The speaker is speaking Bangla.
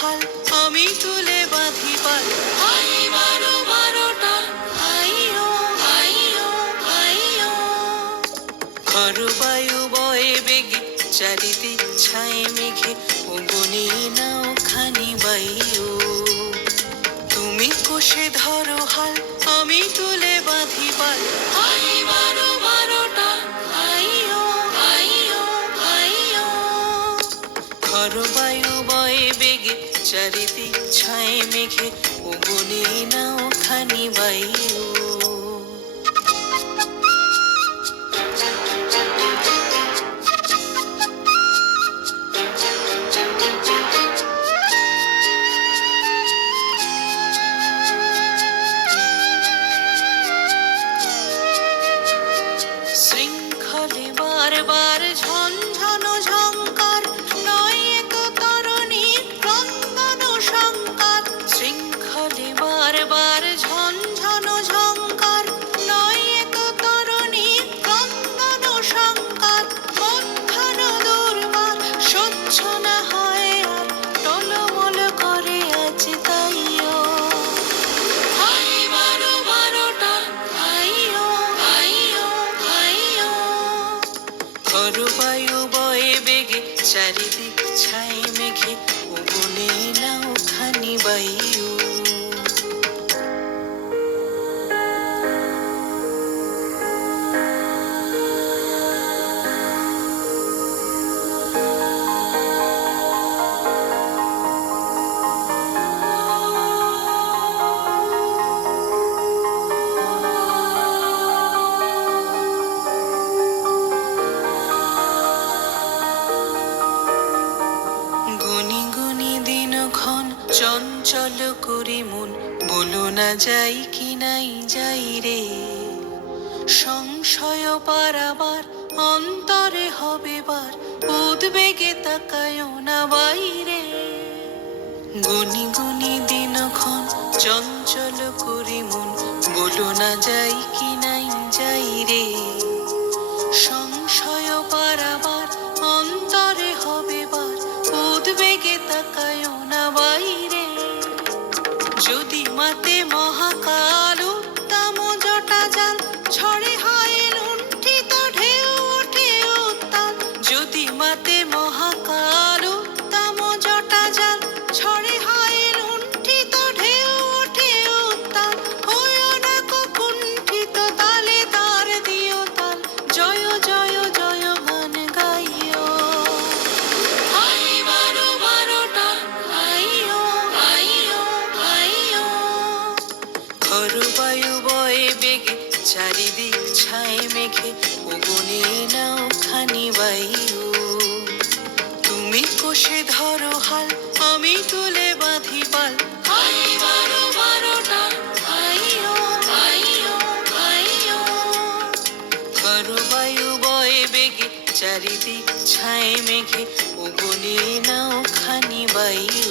হাল আমি তুলে বাঁধি পাল। হাই বারো বারোটা হাইও হাইও হাইও। খর বায়ু বয়ে বেগে চারিদিক ছায়ে মেঘে ওগনে নাও খানি বাইও। তুমি কষে ধরো হাল আমি তুলে বাঁধি পাল। হাই বারো বারোটা হাইও হাইও হাইও। খর বায়ু বয়ে বেগে চারিদিক ছায়ে মেঘে ওগনে নাও খানি বাইও। শৃঙ্খলে বারবার ঝনঝনো ঝংকার নয় তো তরণী ক্রন্দন সংকার। শৃঙ্খলে বারবার ঝনঝনো ঝংকার নয় তো তরণী ক্রন্দন সংকার। মধ্যাহ্ন দুর্বার সহ্য না হয় আর টলমল করে আজ তাইও। হাই বারো বারোটা হাইও হাইও হাইও। খর বায়ু বয়ে বেগে চারিদিক ছায়ে মেঘে ওগনে নাও খানি বাইও। গুনি গুনি দিনক্ষণ চঞ্চল করি মন বলো না যাই কি নাই যাই রে। সংশয় পারাবার অন্তরে হবে বার উদ্বেগে তাকায়ও না বাইরে। গুনি গুনি দিনক্ষণ চঞ্চল করি মন বলো না যাই কি নাই যাই রে। সংশয় পারাবার অন্তরে হবে বার উদ্বেগে তাকায়ও না বাইরে। যদি মাতে মহাকাল উত্তম জটা জাল ঝড়ে হয় লুণ্ঠিত ঢেউ ওঠে উত্তাল। যদি মাতে মহাকাল উত্তম জটা জাল ঝড়ে হয় লুণ্ঠিত ঢেউ ওঠে উত্তাল। হইও না কুণ্ঠিত তালে তার দিও তাল জয় জয় জয় গান গাইও। হাই বারো বারোটা হাইও হাইও হাইও। খর বায়ু বয়ে বেগে চারিদিক ছায়ে মেঘে ওগনে নাও খানি বাইও। তুমি কষে ধরো হাল আমি তুলে বাঁধি পাল। হাই বারো বারোটা হাইও হাইও হাইও। খর বায়ু বয়ে বেগে চারিদিক ছায়ে মেঘে ওগনে নাও খানি বাইও।